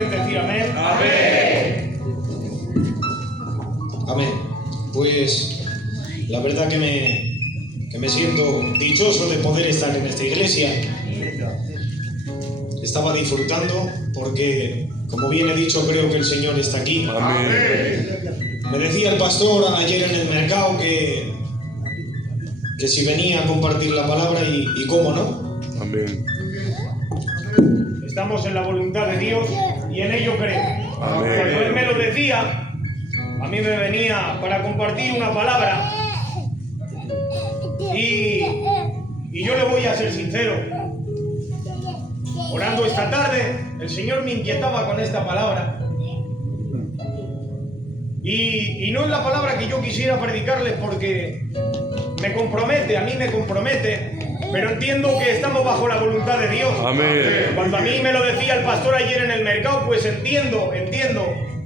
Decir amén. Amén. Amén. Pues la verdad que me siento dichoso de poder estar en esta iglesia. Estaba disfrutando porque, como bien he dicho, creo que el Señor está aquí. Amén. Me decía el pastor ayer en el mercado que si venía a compartir la palabra y cómo no. Amén. Estamos en la voluntad de Dios y en ello creo. Amén. Cuando Él me lo decía, a mí me venía para compartir una palabra y yo le voy a ser sincero. Orando esta tarde, el Señor me inquietaba con esta palabra. Y no es la palabra que yo quisiera predicarles porque me compromete, a mí me compromete, pero entiendo que estamos bajo la voluntad de Dios. Amén. Cuando a mí me lo decía el pastor ayer en el mercado, pues entiendo,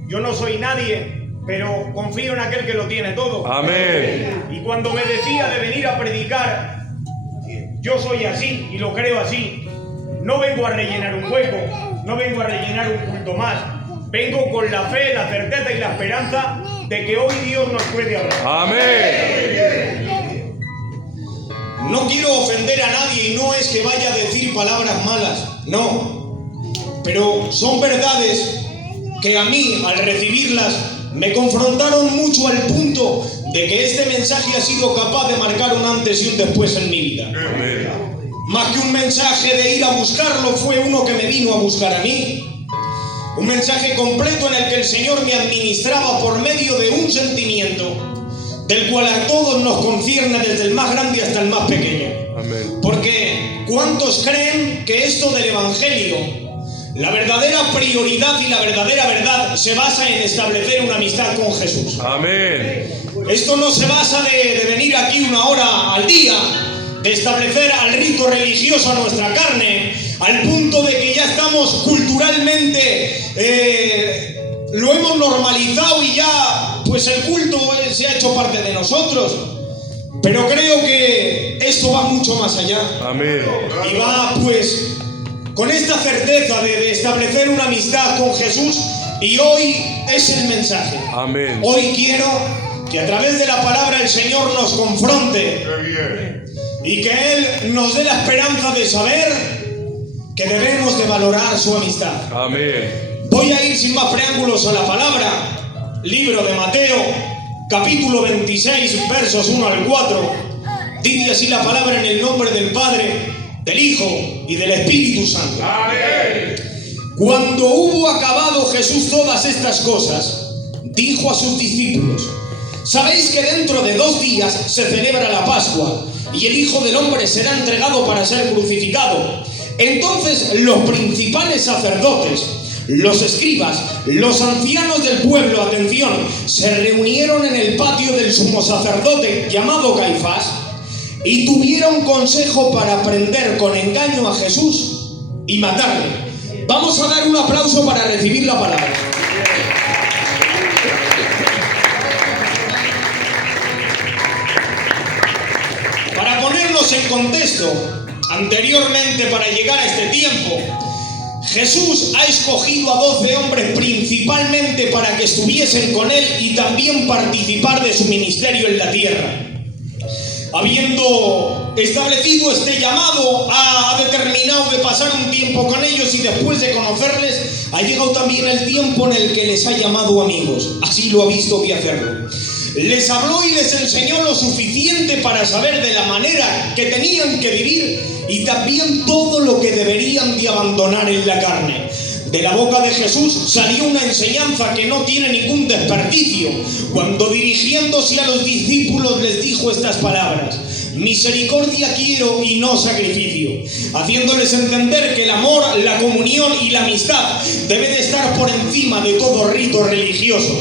yo no soy nadie, pero confío en aquel que lo tiene todo. Amén. Y cuando me decía de venir a predicar, yo soy así y lo creo así. No vengo a rellenar un hueco, no vengo a rellenar un culto más. Vengo con la fe, la certeza y la esperanza de que hoy Dios nos puede hablar. Amén. No quiero ofender a nadie y no es que vaya a decir palabras malas, no. Pero son verdades que a mí, al recibirlas, me confrontaron mucho al punto de que este mensaje ha sido capaz de marcar un antes y un después en mi vida. Amén. Más que un mensaje de ir a buscarlo, fue uno que me vino a buscar a mí. Un mensaje completo en el que el Señor me administraba por medio de un sentimiento del cual a todos nos concierne, desde el más grande hasta el más pequeño. Amén. Porque ¿cuántos creen que esto del Evangelio, la verdadera prioridad y la verdadera verdad, se basa en establecer una amistad con Jesús? Amén. Esto no se basa de venir aquí una hora al día, de establecer al rito religioso a nuestra carne, al punto de que ya estamos culturalmente, lo hemos normalizado y ya pues el culto se ha hecho parte de nosotros. Pero creo que esto va mucho más allá. Amén. Y va pues con esta certeza de establecer una amistad con Jesús, y hoy es el mensaje. Amén. Hoy quiero que a través de la palabra el Señor nos confronte y que Él nos dé la esperanza de saber que debemos de valorar su amistad. Amén. Voy a ir sin más preámbulos a la palabra. Libro de Mateo, capítulo 26, versos 1 al 4. Dice así la palabra: en el nombre del Padre, del Hijo y del Espíritu Santo. Amén. Cuando hubo acabado Jesús todas estas cosas, dijo a sus discípulos: ¿sabéis que dentro de 2 días se celebra la Pascua y el Hijo del Hombre será entregado para ser crucificado? Entonces los principales sacerdotes, los escribas, los ancianos del pueblo, atención, se reunieron en el patio del sumo sacerdote llamado Caifás y tuvieron consejo para prender con engaño a Jesús y matarle. Vamos a dar un aplauso para recibir la palabra. Para ponernos en contexto, anteriormente, para llegar a este tiempo, Jesús ha escogido a 12 hombres principalmente para que estuviesen con Él y también participar de su ministerio en la tierra. Habiendo establecido este llamado, ha determinado de pasar un tiempo con ellos, y después de conocerles, ha llegado también el tiempo en el que les ha llamado amigos. Así lo ha visto de hacerlo. Les habló y les enseñó lo suficiente para saber de la manera que tenían que vivir y también todo lo que deberían de abandonar en la carne. De la boca de Jesús salió una enseñanza que no tiene ningún desperdicio, cuando dirigiéndose a los discípulos les dijo estas palabras: misericordia quiero y no sacrificio, haciéndoles entender que el amor, la comunión y la amistad debe de estar por encima de todo rito religioso.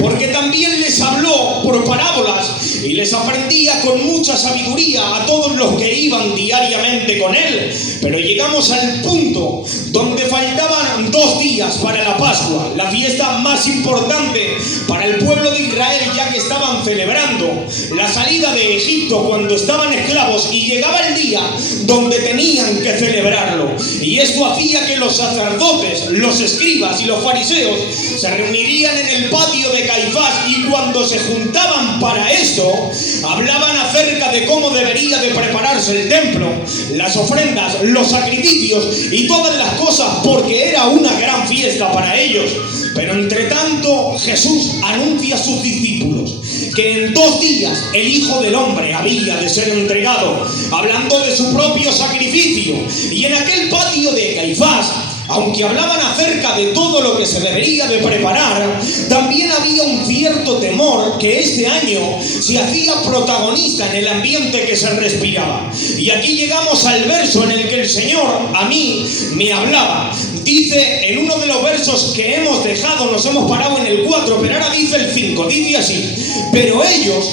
Porque también les habló por parábolas y les aprendía con mucha sabiduría a todos los que iban diariamente con él. Pero llegamos al punto donde faltaban 2 días para la Pascua, la fiesta más importante para el pueblo de Israel, ya que estaban celebrando la salida de Egipto cuando estaban esclavos, y llegaba el día donde tenían que celebrarlo. Y esto hacía que los sacerdotes, los escribas y los los fariseos se reunirían en el patio de Caifás, y cuando se juntaban para esto, hablaban acerca de cómo debería de prepararse el templo, las ofrendas, los sacrificios y todas las cosas, porque era una gran fiesta para ellos. Pero entre tanto, Jesús anuncia a sus discípulos que en 2 días el Hijo del Hombre había de ser entregado, hablando de su propio sacrificio. Y en aquel patio de Caifás, aunque hablaban acerca de todo lo que se debería de preparar, también había un cierto temor que este año se hacía protagonista en el ambiente que se respiraba. Y aquí llegamos al verso en el que el Señor a mí me hablaba. Dice en uno de los versos que hemos dejado, nos hemos parado en el 4, pero ahora dice el 5, dice así: pero ellos,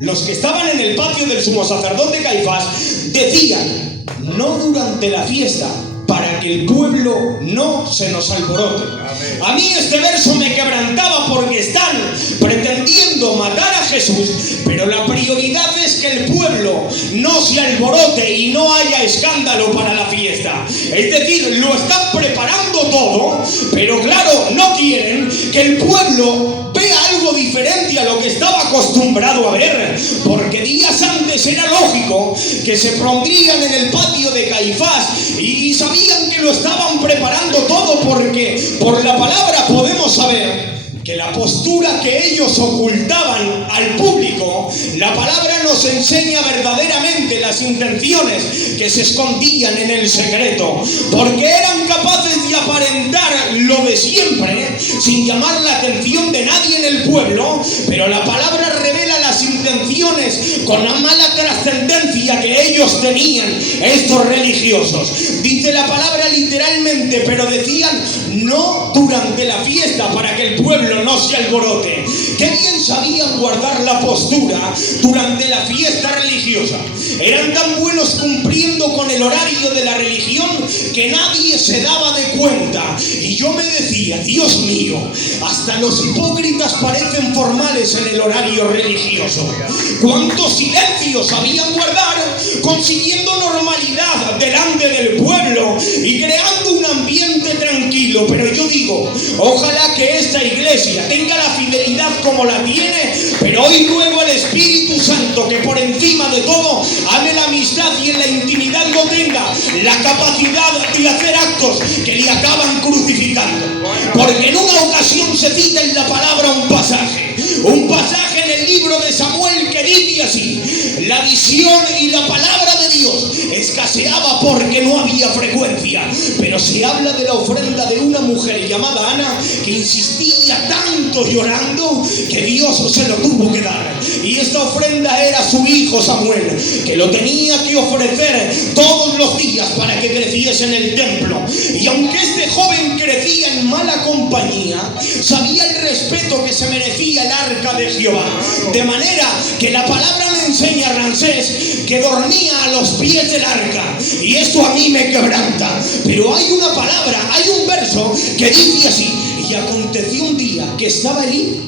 los que estaban en el patio del sumo sacerdote Caifás, decían: no durante la fiesta, para que el pueblo no se nos alborote. Amén. A mí este verso me quebrantaba porque están pretendiendo matar a Jesús, pero la prioridad es que el pueblo no se alborote y no haya escándalo para la fiesta. Es decir, lo están preparando todo, pero claro, no quieren que el pueblo vea algo diferente a lo que estaba acostumbrado a ver, porque días antes era lógico que se pondrían en el patio de Caifás y sabían que lo estaban preparando todo, porque por la palabra podemos saber que la postura que ellos ocultaban al público, la palabra nos enseña verdaderamente las intenciones que se escondían en el secreto, porque eran capaces de aparentar lo de siempre sin llamar la atención de nadie en el pueblo, pero la palabra revela las intenciones con la mala trascendencia que ellos tenían, estos religiosos. Dice la palabra literalmente, pero decían: no durante la fiesta, para que el pueblo no se alborote. Qué bien sabían guardar la postura durante la fiesta religiosa. Eran tan buenos cumpliendo con el horario de la religión que nadie se daba de cuenta. Y yo me decía: Dios mío, hasta los hipócritas parecen formales en el horario religioso. ¿Cuántos silencios sabían guardar, consiguiendo normalidad delante del pueblo y creando un ambiente tranquilo? Pero yo digo, ojalá que esta iglesia tenga la fidelidad como la tiene, pero hoy ruego al Espíritu Santo que por encima de todo ame la amistad y en la intimidad no tenga la capacidad de hacer actos que le acaban crucificando. Porque en una ocasión se cita en la palabra un pasaje en el libro de Samuel que dice así: la visión y la palabra de Dios escaseaba porque no había frecuencia, pero se habla de la ofrenda de una mujer llamada Ana que insistía tanto llorando que Dios se lo tuvo que dar. Y esta ofrenda era su hijo Samuel, que lo tenía que ofrecer todos los días para que creciese en el templo. Y aunque este joven crecía en mala compañía, sabía el respeto que se merecía el arca de Jehová, de manera que la palabra me enseña, Ramsés, que dormía a los pies del arca, y esto a mí me quebranta. Pero hay una palabra, hay un verso que dice así: y aconteció un día que estaba Elí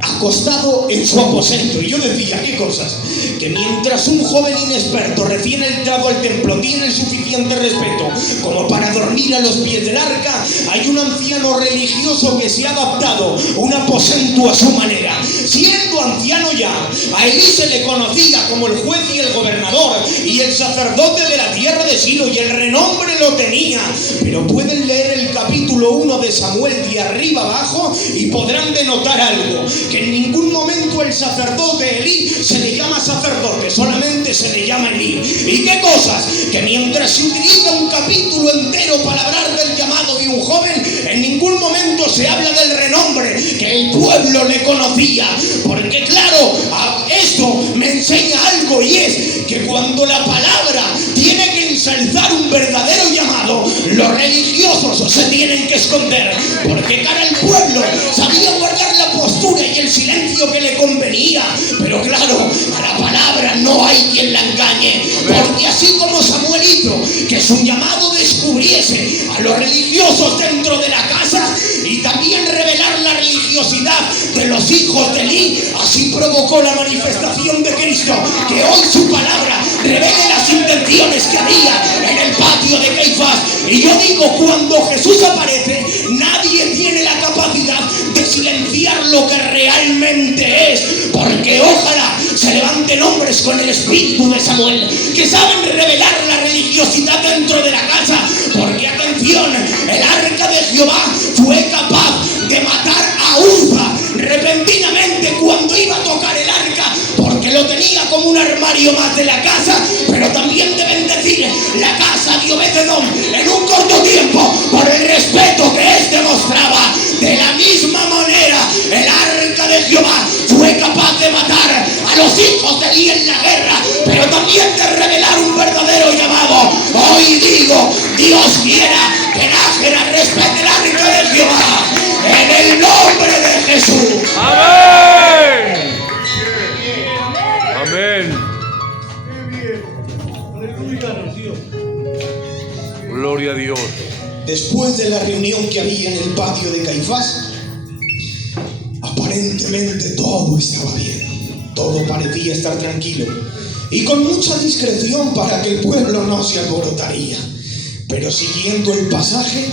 acostado en su aposento. Y yo decía, ¿qué cosas? Que mientras un joven inexperto recién entrado al templo tiene el suficiente respeto como para dormir a los pies del arca, hay un anciano religioso que se ha adaptado un aposento a su manera. Siendo anciano ya, a Elí se le conocía como el juez y el gobernador y el sacerdote de la tierra de Silo, y el renombre lo tenía. Pero pueden leer el capítulo 1 de Samuel de arriba abajo y podrán denotar algo, que en ningún momento el sacerdote Elí se le llama sacerdote, solamente se le llama Elí. ¿Y qué cosas? Que mientras se utiliza un capítulo entero para hablar del llamado de un joven, en ningún momento se habla del renombre que el pueblo le conocía. Porque claro, esto me enseña algo, y es que cuando la palabra tiene que ensalzar un verdadero llamado, los religiosos se tienen que esconder, porque cara al pueblo sabía guardar la postura y el silencio que le convenía. Pero claro, a la palabra no hay quien la engañe, porque así como Samuel hizo que su llamado descubriese a los religiosos dentro de la casa, y también revelar la religión religiosidad de los hijos de Eli, así provocó la manifestación de Cristo, que hoy su palabra revele las intenciones que había en el patio de Caifás. Y yo digo, cuando Jesús aparece, nadie tiene la capacidad de silenciar lo que realmente es, porque ojalá se levanten hombres con el espíritu de Samuel, que saben revelar la religiosidad dentro de la casa, porque atención, el arca de Jehová fue capaz de matar a Uza repentinamente cuando iba a tocar el arca, porque lo tenía como un armario más de la casa, pero también de bendecir la casa de Obed-Edom en un corto tiempo por el respeto que éste mostraba. De la misma manera, el arca de Jehová fue capaz de matar a los hijos de Eli en la guerra, pero también de revelar un verdadero llamado. Hoy digo, Dios quiera que Nájera respete el arca de Jehová, en el nombre de Jesús. Amén. Amén. Gloria a Dios. Después de la reunión que había en el patio de Caifás, aparentemente todo estaba bien, todo parecía estar tranquilo y con mucha discreción para que el pueblo no se alborotaría. Pero siguiendo el pasaje,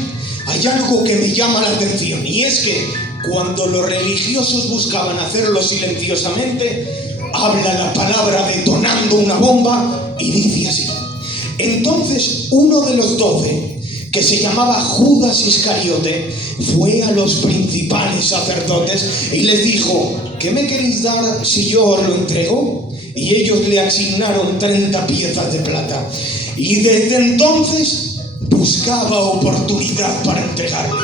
hay algo que me llama la atención, y es que cuando los religiosos buscaban hacerlo silenciosamente, habla la palabra detonando una bomba y dice así: entonces uno de los 12, que se llamaba Judas Iscariote, fue a los principales sacerdotes y les dijo: ¿qué me queréis dar si yo os lo entrego? Y ellos le asignaron 30 piezas de plata, y desde entonces buscaba oportunidad para entregarle.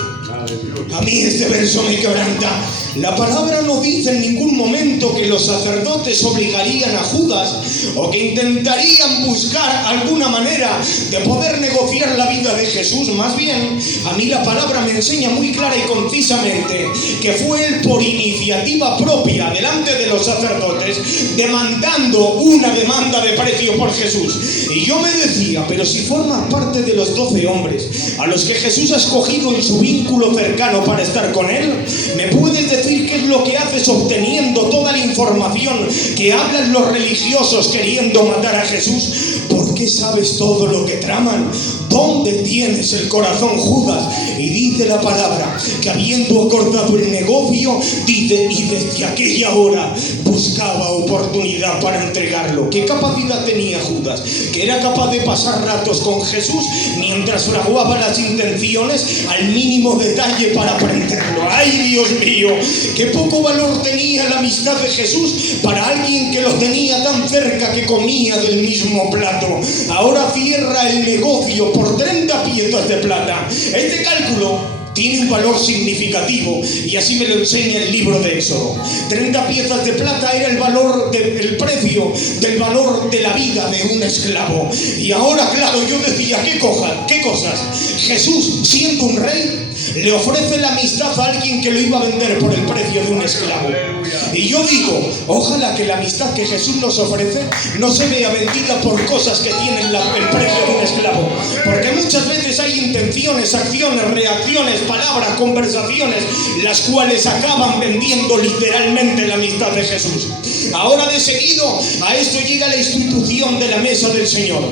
A mí este verso me quebranta. La palabra no dice en ningún momento que los sacerdotes obligarían a Judas o que intentarían buscar alguna manera de poder negociar la vida de Jesús. Más bien, a mí la palabra me enseña muy clara y concisamente que fue él por iniciativa propia delante de los sacerdotes demandando una demanda de precio por Jesús. Y yo me decía, pero si formas parte de los 12 hombres a los que Jesús ha escogido en su vínculo cercano para estar con él, ¿me puedes decir qué es lo que haces obteniendo toda la información que hablan los religiosos queriendo matar a Jesús? ¿Por qué sabes todo lo que traman? ¿Dónde tienes el corazón, Judas? Y dice la palabra que habiendo acordado el negocio, dice, y desde aquella hora buscaba oportunidad para entregarlo. ¿Qué capacidad tenía Judas? Que era capaz de pasar ratos con Jesús mientras fraguaba las intenciones al mínimo detalle para prenderlo. ¡Ay, Dios mío! Qué poco valor tenía la amistad de Jesús para alguien que lo tenía tan cerca que comía del mismo plato. Ahora cierra el negocio por 30 piezas de plata. Este cálculo tiene un valor significativo y así me lo enseña el libro de Éxodo. 30 piezas de plata era el precio del valor de la vida de un esclavo. Y ahora, claro, yo decía, ¿qué cosas? Jesús, siendo un rey, le ofrece la amistad a alguien que lo iba a vender por el precio de un esclavo. Y yo digo, ojalá que la amistad que Jesús nos ofrece no se vea vendida por cosas que tienen el precio de un esclavo. Porque muchas veces hay intenciones, acciones, reacciones, palabras, conversaciones, las cuales acaban vendiendo literalmente la amistad de Jesús. Ahora de seguido a esto llega la institución de la mesa del Señor,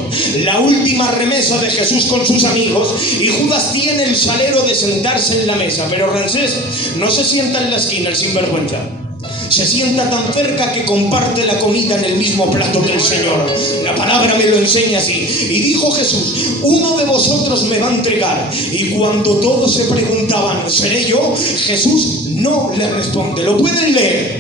la última remesa de Jesús con sus amigos, y Judas tiene el salero de sentarse en la mesa, pero Ramsés no se sienta en la esquina, el sinvergüenza. Se sienta tan cerca que comparte la comida en el mismo plato que el Señor. La palabra me lo enseña así. Y dijo Jesús: uno de vosotros me va a entregar. Y cuando todos se preguntaban, ¿seré yo?, Jesús no le responde. Lo pueden leer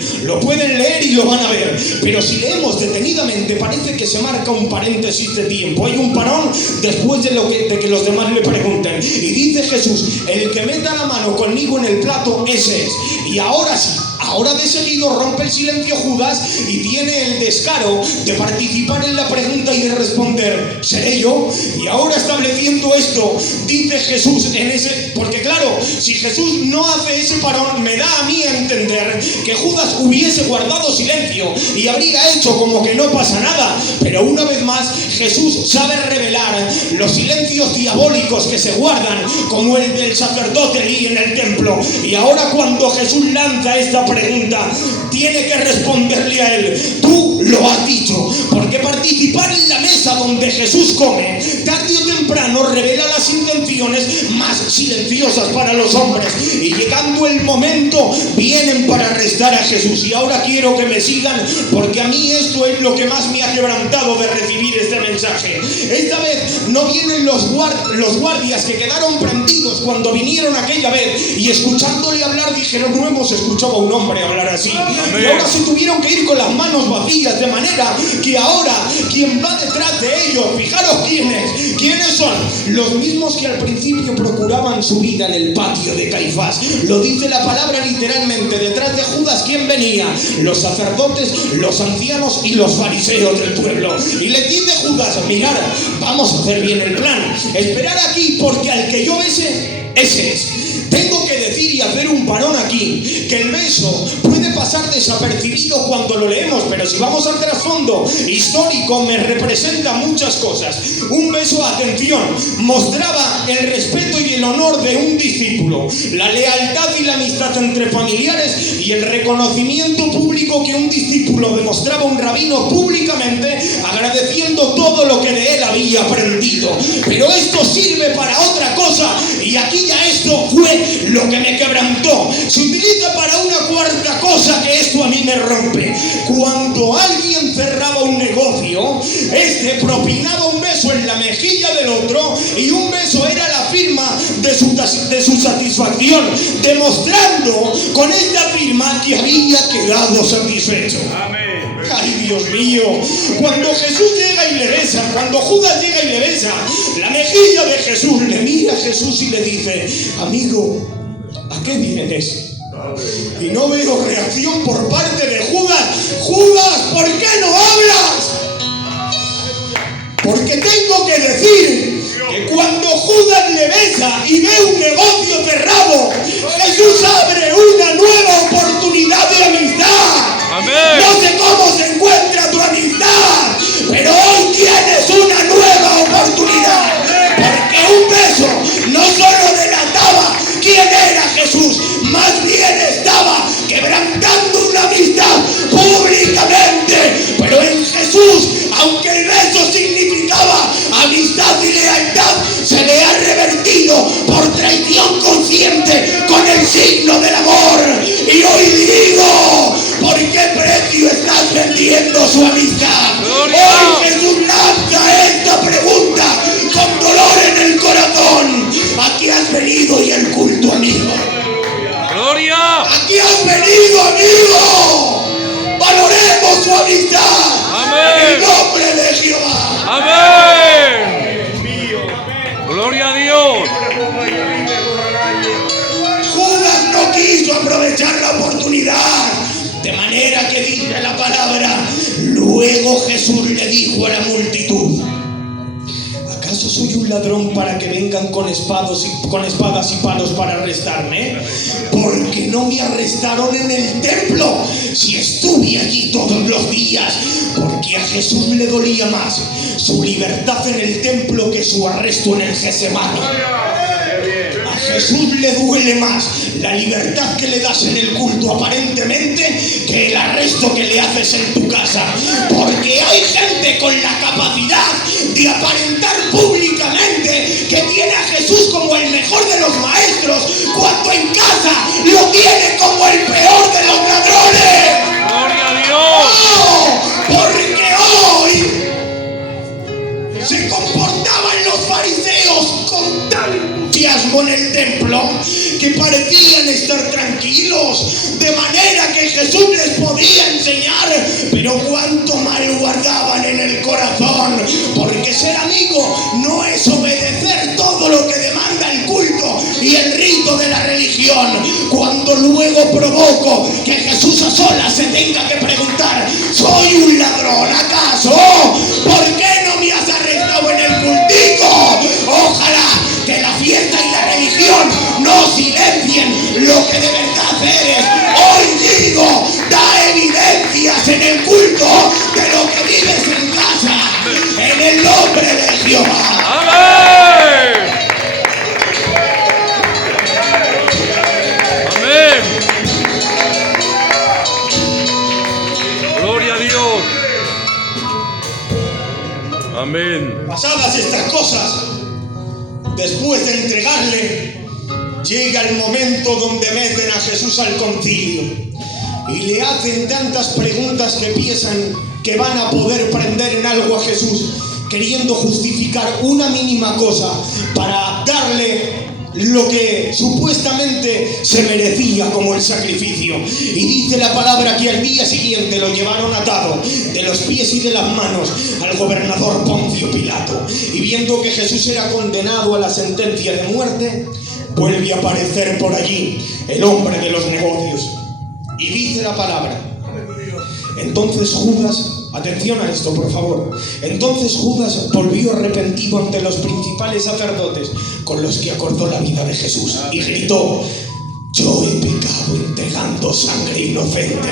y lo van a ver. Pero si leemos detenidamente, parece que se marca un paréntesis de tiempo. Hay un parón después de que los demás le pregunten. Y dice Jesús: el que meta la mano conmigo en el plato, ese es. Y ahora sí, Ahora de seguido rompe el silencio Judas y tiene el descaro de participar en la pregunta y de responder, ¿seré yo? Y ahora estableciendo esto, dice Jesús en ese... Porque claro, si Jesús no hace ese parón, me da a mí a entender que Judas hubiese guardado silencio y habría hecho como que no pasa nada. Pero una vez más, Jesús sabe revelar los silencios diabólicos que se guardan, como el del sacerdote Elí en el templo. Y ahora cuando Jesús lanza esta pregunta, tiene que responderle a él, tú lo has dicho, porque participar en la mesa donde Jesús come, tarde o temprano revela las intenciones más silenciosas para los hombres, y llegando el momento vienen para arrestar a Jesús. Y ahora quiero que me sigan, porque a mí esto es lo que más me ha quebrantado de recibir este mensaje. Esta vez no vienen los guardias que quedaron prendidos cuando vinieron aquella vez y escuchándole hablar dijeron, no hemos escuchado a un hombre hablar así. Amén. Y ahora se tuvieron que ir con las manos vacías, de manera que ahora quien va detrás de ellos, fijaros quiénes son, los mismos que al principio procuraban su vida en el patio de Caifás. Lo dice la palabra literalmente. Detrás de Judas, ¿quién venía? Los sacerdotes, los ancianos y los fariseos del pueblo. Y le dice Judas, mirad, vamos a hacer bien el plan, esperar aquí, porque al que yo bese, ese es. Tengo que decir y hacer un parón aquí, que el beso puede pasar desapercibido cuando lo leemos, pero si vamos al trasfondo histórico me representa muchas cosas. Un beso, atención, mostraba el respeto y el honor de un discípulo, la lealtad y la amistad entre familiares y el reconocimiento público que un discípulo demostraba a un rabino públicamente, agradeciendo todo lo que de él había aprendido. Pero esto sirve para otra cosa, y aquí ya esto fue lo que me quebrantó. Se utiliza para una cuarta cosa, que esto a mí me rompe. Cuando alguien cerraba un negocio, este propinaba un beso en la mejilla del otro, y un beso era la firma de su satisfacción, demostrando con esta firma que había quedado satisfecho. Amén. Ay, Dios mío, cuando Jesús llega y le besa, cuando Judas llega y le besa la mejilla de Jesús, le mira a Jesús y le dice, amigo, ¿a qué vienes? Y no veo reacción por parte de Judas. Judas, ¿por qué no hablas? Porque tengo que decir que cuando Judas le besa y ve un negocio cerrado, Jesús abre una nueva oportunidad de amistad. Amén. No sé cómo se encuentra tu amistad, pero hoy tienes una nueva oportunidad. Porque un beso no solo delataba quién era Jesús, más bien estaba quebrantando una amistad públicamente. Pero en Jesús, aunque el beso significaba amistad y lealtad, se le ha revertido por traición consciente con el signo del amor. Y hoy digo, ¿por qué precio estás vendiendo su amistad? Hoy Jesús lanza esta pregunta con dolor en el corazón. ¿A qué has venido y el culto, amigo? ¡Gloria! ¿A qué has venido, amigo? Valoremos su amistad. Amén. En el nombre de Jehová. ¡Amén! ¡Gloria a Dios! Judas no quiso aprovechar la oportunidad, de manera que dice la palabra, luego Jesús le dijo a la multitud, ¿acaso soy un ladrón para que vengan con espadas y palos para arrestarme? Porque no me arrestaron en el templo, si estuve allí todos los días. Porque a Jesús le dolía más su libertad en el templo que su arresto en el Getsemaní. A Jesús le duele más la libertad que le das en el culto aparentemente que el arresto que le haces en tu casa. Porque hay gente con la capacidad de aparentar públicamente que tiene a Jesús como el mejor de los maestros, cuando en casa lo tiene como el peor de los ladrones. ¡Gloria a Dios! ¡Oh! Porque hoy se comportaban los fariseos con tal entusiasmo en el templo que parecían estar tranquilos, de manera que Jesús les podía enseñar, pero cuánto mal guardaban en el corazón. Porque ser amigo no es obedecer todo lo que demanda el culto y el rito de la religión. religión, cuando luego provoco que Jesús a solas se tenga que preguntar: ¿soy un ladrón acaso? ¿Por qué no me has arrestado en el cultivo? Ojalá que la fiesta y la religión no silencien lo que de verdad eres. Hoy digo, da evidencias en el culto de lo que vives en casa, en el nombre de Jehová. ¡Amén! ¡Amén! ¡Gloria a Dios! ¡Amén! Pasadas estas cosas, después de entregarle, llega el momento donde meten a Jesús al concilio y le hacen tantas preguntas que piensan que van a poder prender en algo a Jesús, queriendo justificar una mínima cosa para darle lo que supuestamente se merecía como el sacrificio. Y dice la palabra que al día siguiente lo llevaron atado de los pies y de las manos al gobernador Poncio Pilato, y viendo que Jesús era condenado a la sentencia de muerte, vuelve a aparecer por allí el hombre de los negocios, y dice la palabra: entonces Judas, atención a esto por favor, entonces Judas volvió arrepentido ante los principales sacerdotes con los que acordó la vida de Jesús, y gritó: yo he pecado entregando sangre inocente.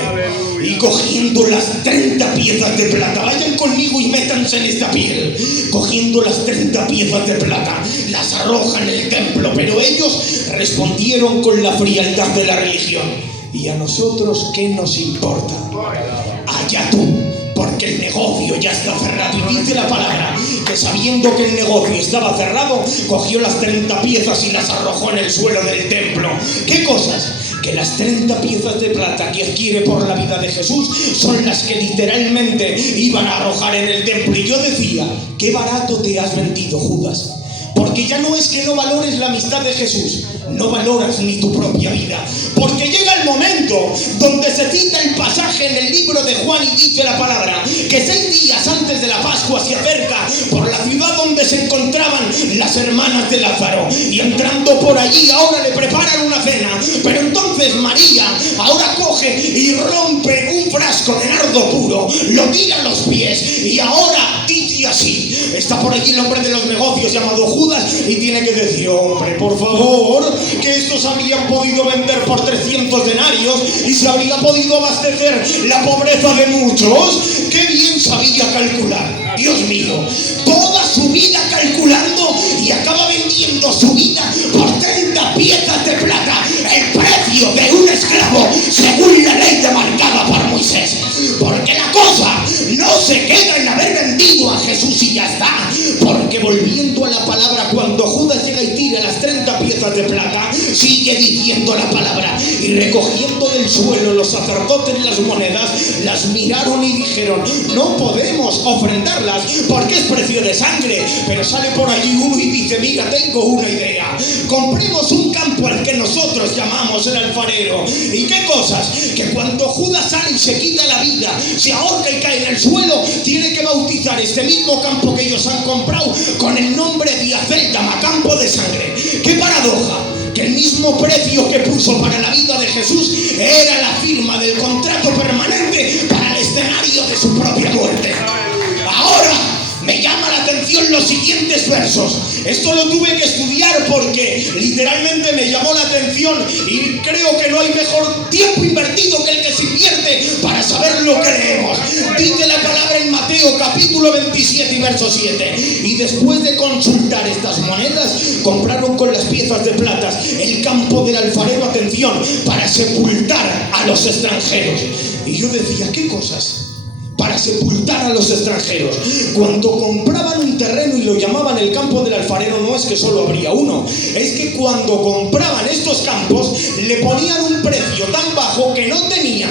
Y cogiendo las 30 piezas de plata, vayan conmigo y métanse en esta piel, cogiendo las 30 piezas de plata, las arrojan en el templo. Pero ellos respondieron con la frialdad de la religión: ¿y a nosotros qué nos importa? Allá tú, porque el negocio ya está cerrado. Y dice la palabra que sabiendo que el negocio estaba cerrado, cogió las 30 piezas y las arrojó en el suelo del templo. ¿Qué cosas? Que las 30 piezas de plata que adquiere por la vida de Jesús son las que literalmente iban a arrojar en el templo. Y yo decía: qué barato te has vendido, Judas. Porque ya no es que no valores la amistad de Jesús, no valoras ni tu propia vida. Porque llega el momento donde se cita el pasaje en el libro de Juan y dice la palabra que 6 días antes de la Pascua se acerca por la ciudad donde se encontraban las hermanas de Lázaro, y entrando por allí ahora le preparan una cena. Pero entonces María ahora coge y rompe un frasco de nardo puro, lo tira a los pies, y ahora dice así: está por allí el hombre de los negocios llamado Judas, y tiene que decir: hombre, por favor, que estos habrían podido vender por 300 denarios y se habría podido abastecer la pobreza de muchos. Qué bien sabía calcular, Dios mío, toda su vida calculando, y acaba vendiendo su vida por 30 piezas de plata, el precio de un esclavo según la ley demarcada por Moisés. Porque la cosa no se queda en haber vendido a Jesús y ya está. Porque volviendo a la palabra, cuando Judas llega y tira las 30 piezas de plata, sigue diciendo la palabra: y recogiendo del suelo los sacerdotes las monedas, las miraron y dijeron: no podemos ofrendarlas porque es precio de sangre. Pero sale por allí uno y dice: mira, tengo una idea, compremos un campo al que nosotros llamamos el alfarero. ¿Y qué cosas? Que cuando Judas sale y se quita la vida, se ahorca y cae en el suelo, tiene que bautizar este mismo campo que ellos han comprado con el nombre de Aceldama, campo de sangre. ¡Qué paradoja! Que el mismo precio que puso para la vida de Jesús era la firma del contrato permanente para el escenario de su propia muerte. Ahora me llama la atención los siguientes versos. Esto lo tuve que estudiar porque literalmente me llamó la atención, y creo que no hay mejor tiempo invertido que el que se invierte para saber lo que leemos. Dice la palabra en Mateo capítulo 27 y verso 7: y después de consultar estas monedas, compraron con las piezas de plata el campo del alfarero, atención, para sepultar a los extranjeros. Y yo decía: ¿qué cosas? Para sepultar a los extranjeros. Cuando compraban un terreno y lo llamaban el campo del alfarero, no es que solo habría uno, es que cuando compraban estos campos le ponían un precio tan bajo que no tenía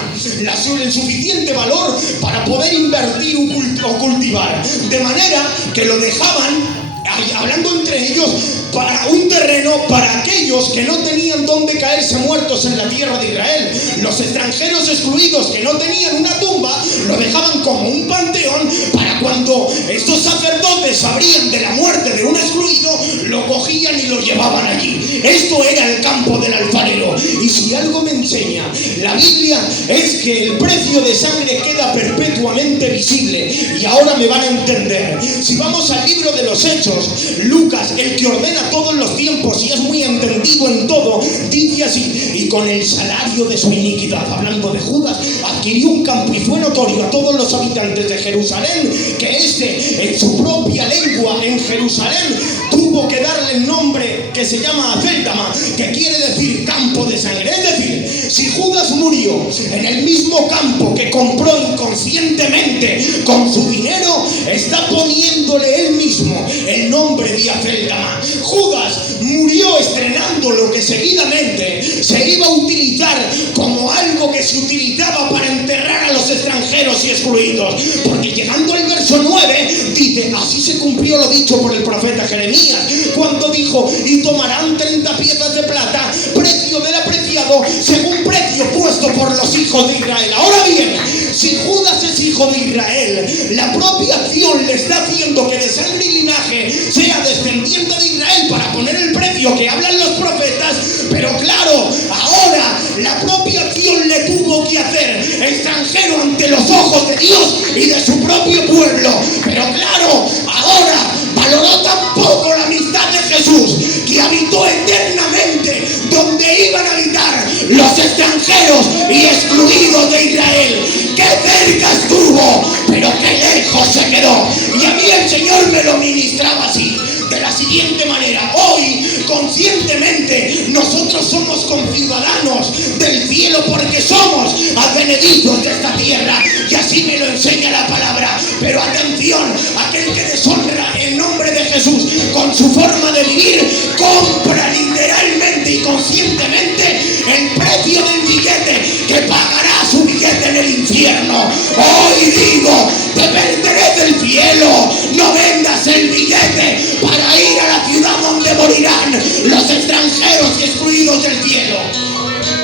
el suficiente valor para poder invertir o cultivar, de manera que lo dejaban, hablando entre ellos, para un terreno para aquellos que no tenían dónde caerse muertos en la tierra de Israel. Los extranjeros excluidos que no tenían una tumba lo dejaban como un panteón, para cuando estos sacerdotes sabrían de la muerte de un excluido, lo cogían y lo llevaban allí. Esto era el campo del alfarero. Y si algo me enseña la Biblia es que el precio de sangre queda perpetuamente visible. Y ahora me van a entender. Si vamos al libro de los Hechos, Lucas, el que ordena todos los tiempos y es muy entendido en todo, dice así: y con el salario de su iniquidad, hablando de Judas, adquirió un campo y fue notorio a todos los habitantes de Jerusalén que este, en su propia lengua, en Jerusalén, tuvo que darle el nombre que se llama Acéldama, que quiere decir campo de sangre. Es decir, si Judas murió en el mismo campo que compró inconscientemente con su dinero, está poniéndole él mismo el nombre de Acéldama. Judas murió estrenando lo que seguidamente se iba a utilizar como algo que se utilizaba para enterrar a los extranjeros y excluidos, porque llegando al verso 9 dice: así se cumplió lo dicho por el profeta Jeremías, cuando dijo: y tomarán 30 piezas de plata, precio del apreciado, según precio puesto por los hijos de Israel. Ahora bien, si Judas es hijo de Israel, la propia acción le está haciendo que de sangre y linaje sea descendiente de Israel para poner el precio que hablan los profetas. Pero claro, ahora la propia acción le tuvo que hacer extranjero ante los ojos de Dios y de su propio pueblo. Pero claro, ahora valoró tan poco la amistad de Jesús, que habitó eternamente donde iban a habitar los extranjeros y excluidos de Israel. ¡Qué cerca estuvo, pero qué lejos se quedó! Y a mí el Señor me lo ministraba así, de la siguiente manera: hoy, conscientemente, nosotros somos conciudadanos del cielo porque somos advenedizos de esta tierra, y así me lo enseña la palabra. Pero atención, aquel que deshonra el nombre de Jesús con su forma de vivir, compra literalmente y conscientemente el precio del billete, que pagará su billete en el infierno. Hoy digo: te pertenece el cielo, no vendas el billete para ir a la ciudad donde morirán los extranjeros y excluidos del cielo.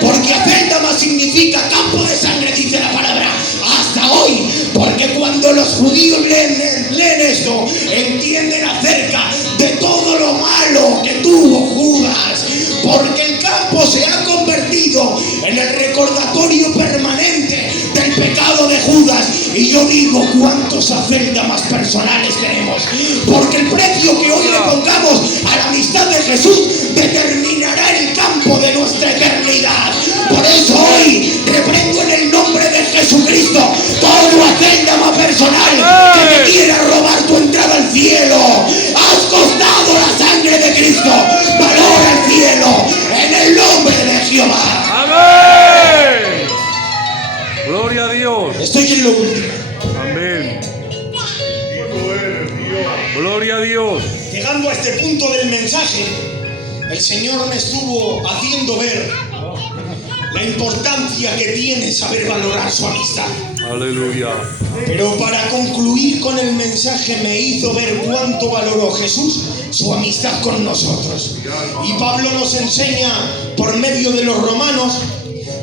Porque Acéldama significa campo de sangre, dice la palabra, hasta hoy. Porque cuando los judíos leen esto, entienden acerca de todo lo malo que tuvo Judas. Porque el campo se ha convertido en el recordatorio permanente del pecado de Judas. Y yo digo: ¿cuántos Acéldamas personales tenemos? Porque el precio que hoy le pongamos a la amistad de Jesús determinará el campo de nuestra eternidad. Por eso hoy reprendo en el nombre de Jesucristo todo Acéldama personal que me quiera robar tu entrada al cielo. Has costado la sangre de Cristo, valora el cielo en el nombre de Jehová. Amén. Gloria a Dios. Estoy en lo último. Amén. Gloria a Dios. Llegando a este punto del mensaje, el Señor me estuvo haciendo ver la importancia que tiene saber valorar su amistad. Aleluya. Pero para concluir con el mensaje, me hizo ver cuánto valoró Jesús su amistad con nosotros. Y Pablo nos enseña por medio de los Romanos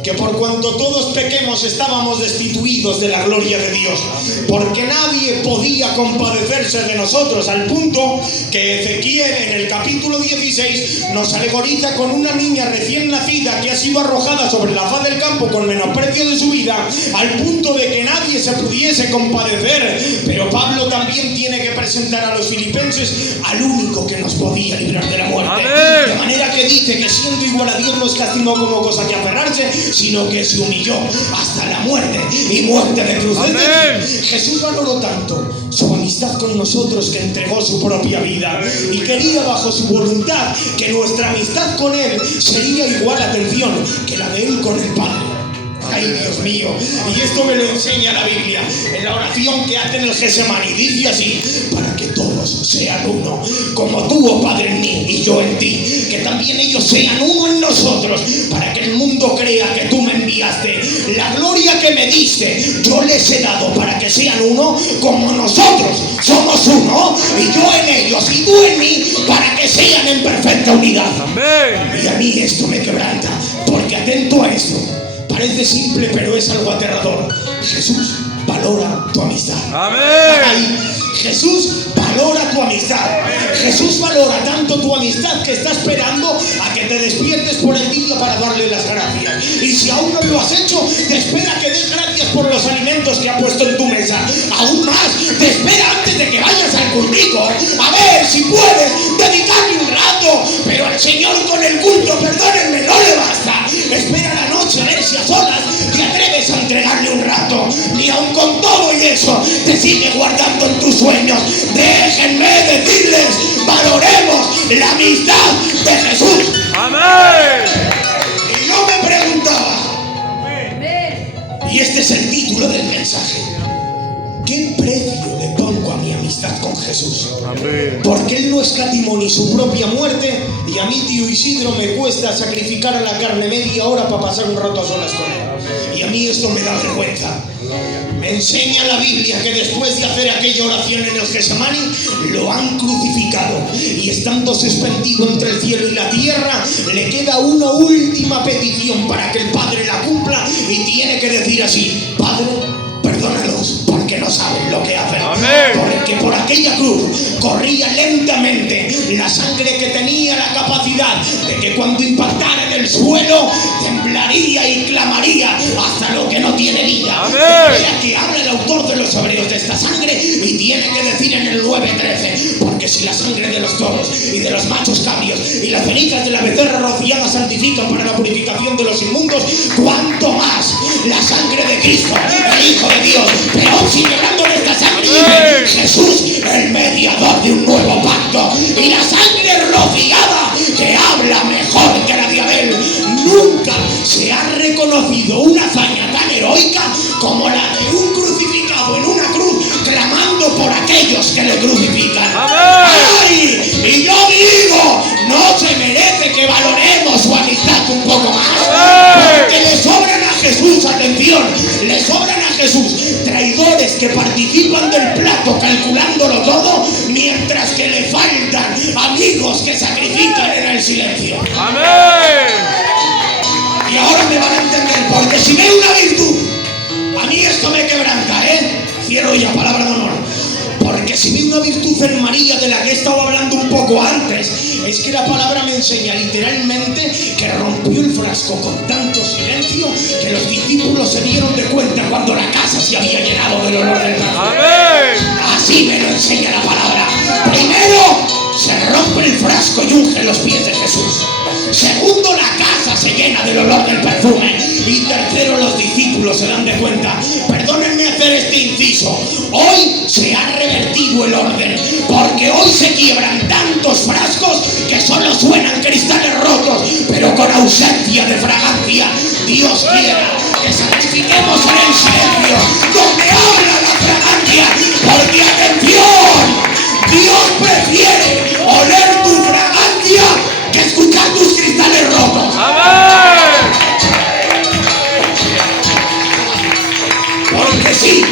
que por cuanto todos pequemos estábamos destituidos de la gloria de Dios, porque nadie podía compadecerse de nosotros, al punto que Ezequiel en el capítulo 16 nos alegoriza con una niña recién nacida que ha sido arrojada sobre la faz del campo con menosprecio de su vida, al punto de que nadie se pudiese compadecer. Pero Pablo también tiene que presentar a los filipenses al único que nos podía librar de la muerte. ¡Amén! De manera que dice que siendo igual a Dios no escatimó como cosa que aferrarse, sino que se humilló hasta la muerte, y muerte de cruz. ¡Amén! Jesús valoró tanto su amistad con nosotros que entregó su propia vida, y quería bajo su voluntad que nuestra amistad con Él sería igual, atención, que la de Él con el Padre. Ay, Dios mío, y esto me lo enseña la Biblia en la oración que hace en el Getsemaní. Dice así: para que todos sean uno, como tú, oh Padre, en mí y yo en ti, que también ellos sean uno en nosotros, para que el mundo crea que tú me enviaste. La gloria que me diste yo les he dado, para que sean uno como nosotros somos uno, y yo en ellos y tú en mí, para que sean en perfecta unidad. Amén. Y a mí esto me quebranta, porque atento a esto, parece simple pero es algo aterrador. Jesús valora tu amistad. Amén. Ay, Jesús valora valora tu amistad. Jesús valora tanto tu amistad que está esperando a que te despiertes por el día para darle las gracias. Y si aún no lo has hecho, te espera que des gracias por los alimentos que ha puesto en tu mesa. Aún más, te espera antes de que vayas al cultico. A ver si puedes dedicarle un rato. Pero al Señor con el culto, perdónenme, no le basta. Espera la noche a ver si a solas te atreves a entregarle un rato. Ni aun con todo y eso te sigue guardando en tus sueños. Déjenme decirles, valoremos la amistad de Jesús. Amén. Y yo me preguntaba, y este es el título del mensaje: ¿qué precio le pongo a mi amistad con Jesús? Amén. Porque Él no escatimó ni su propia muerte, y a mí, tío Isidro, me cuesta sacrificar a la carne media hora para pasar un rato a solas con Él. Y a mí esto me da vergüenza. Me enseña la Biblia que después de hacer aquella oración en el Getsemaní, lo han crucificado. Y estando suspendido entre el cielo y la tierra, le queda una última petición para que el Padre la cumpla. Y tiene que decir así: Padre, perdónalos porque no saben lo que hacen. Amén. Porque por aquella cruz corría lentamente la sangre que tenía la capacidad de que cuando impactara en el suelo temblaría y clamaría hasta lo que no tiene vida. Amén. Mira que habla el autor de los Hebreos de esta sangre y tiene que decir en el 9:13: porque si la sangre de los toros y de los machos cabrios y las cenizas de la becerra rociada santifican para la purificación de los inmundos, cuanto más la sangre de Cristo, el Hijo de Dios. Pero aún sigue hablando de esta sangre, dice: Jesús, el mediador de un nuevo pacto, y la sangre rociada que habla mejor que la de Abel. Nunca se ha reconocido una hazaña tan heroica como la de un crucificado en una cruz clamando por aquellos que le crucifican. ¡Amén! ¡Ay! Y yo digo, no se merece que valoremos su amistad un poco más. ¡Amén! Porque le sobran a Jesús, atención, le sobran a Jesús traidores que participan del plato calculándolo todo, mientras que le faltan amigos que sacrifican en el silencio. Amén. Y ahora me van a entender, porque si veo una virtud, a mí esto me quebranta, cierro ya, palabra de honor. Porque si veo una virtud en María de la que he estado hablando un poco antes, es que la palabra me enseña literalmente que rompió el frasco con tanto silencio que los discípulos se dieron de cuenta cuando la casa se había llenado del olor del perfume. Amén. Así me lo enseña la palabra. Primero, se rompe el frasco y unge los pies de Jesús. Segundo, la casa se llena del olor del perfume. Y tercero, los discípulos se dan de cuenta. Perdónenme hacer este inciso. Hoy se ha revertido el orden, porque hoy se quiebran tantos frascos que solo suenan cristales rotos, pero con ausencia de fragancia. Dios quiera que sacrifiquemos en el silencio donde habla la fragancia, porque atención, Dios prefiere oler tu fragancia que escuchar tus cristales rotos. Amén. Porque sí,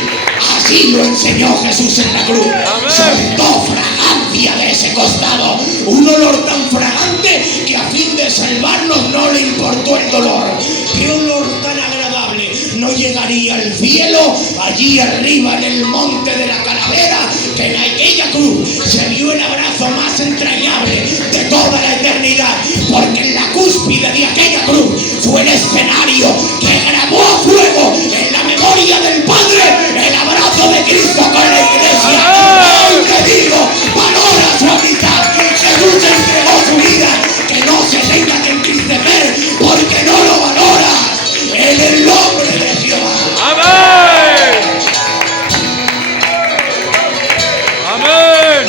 así lo enseñó Jesús en la cruz. Amén. Soltó fragancia de ese costado, un olor tan fragante que a fin de salvarnos no le importó el dolor. Qué olor tan agradable no llegaría al cielo, allí arriba en el monte de la calavera, que en aquella cruz se vio el abrazo más entrañable de toda la eternidad, porque en la cúspide de aquella cruz fue el escenario que grabó a fuego en la memoria del Padre el abrazo de Cristo con la iglesia. Hoy te digo, valora su amistad. Jesús entregó su vida, que no se tenga que entristecer porque no lo valoras. En el nombre de Jehová. Amén. Amén.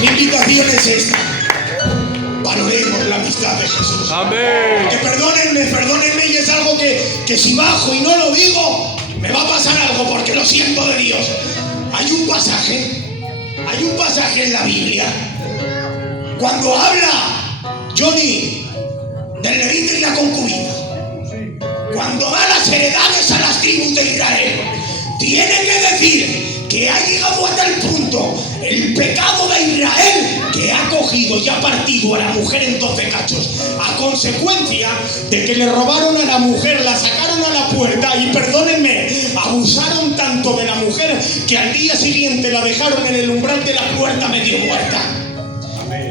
Mi invitación es esta: valoremos la amistad de Jesús. Amén. Que perdónenme, y es algo que si bajo y no lo digo, me va a pasar algo, porque lo siento de Dios. Hay un pasaje en la Biblia cuando habla Johnny del levita y la concubina, cuando da las heredades a las tribus de Israel, tiene que decir que ha llegado a tal punto el pecado de Israel que ha cogido cogido y ha partido a la mujer en 12 cachos, a consecuencia de que le robaron a la mujer, la sacaron a la puerta y, perdónenme, abusaron tanto de la mujer que al día siguiente la dejaron en el umbral de la puerta medio muerta.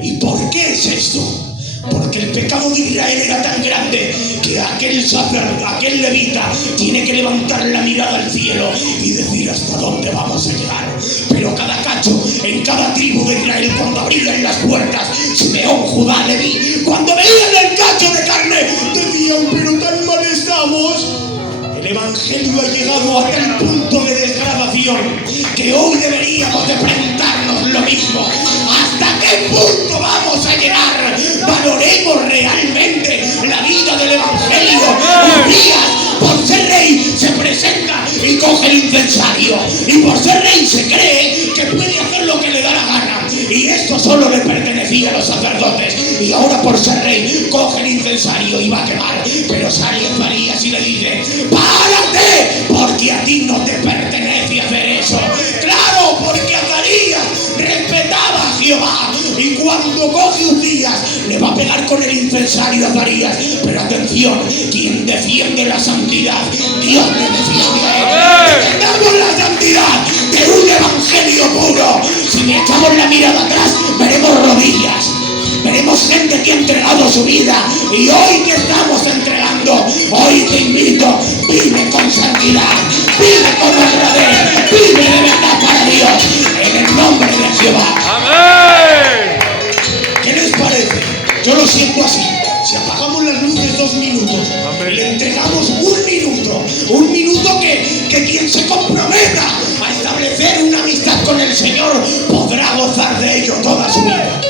¿Y por qué es esto? Porque el pecado de Israel era tan grande que aquel sacerdote, aquel levita, tiene que levantar la mirada al cielo y decir hasta dónde vamos a llegar. Pero cada cacho, en cada tribu de Israel, cuando abrían las puertas, Simeón, Judá, Leví, cuando veían el cacho de carne, decían, pero tan mal estamos. El evangelio ha llegado a tal punto de degradación que hoy deberíamos de preguntarnos lo mismo. ¿Hasta qué punto vamos a llegar? Valoremos realmente la vida del evangelio. Urias, por ser rey, se presenta y coge el incensario. Y por ser rey se cree que puede hacer lo que le da la gana. Y esto solo le pertenecía a los sacerdotes. Y ahora por ser rey coge el incensario y va a quemar. Pero sale Azarías y le dice, ¡párate! Porque a ti no te pertenece hacer eso. Claro, porque Azarías respetaba a Jehová. Y cuando coge Uzías, le va a pegar con el incensario a Azarías. Pero atención, quien defiende la santidad, Dios le defiende a él. Defendamos la santidad de un evangelio puro. Si le echamos la mirada atrás, veremos rodillas. Veremos gente que ha entregado su vida. Y hoy que estamos entregando, hoy te invito, vive con santidad, vive con honradez, vive de verdad para Dios, en el nombre de Jehová. Amén. ¿Qué les parece? Yo lo siento así. Si apagamos las luces 2 minutos, Amén. le entregamos un minuto que quien se comprometa a establecer una amistad con el Señor podrá gozar de ello toda su vida.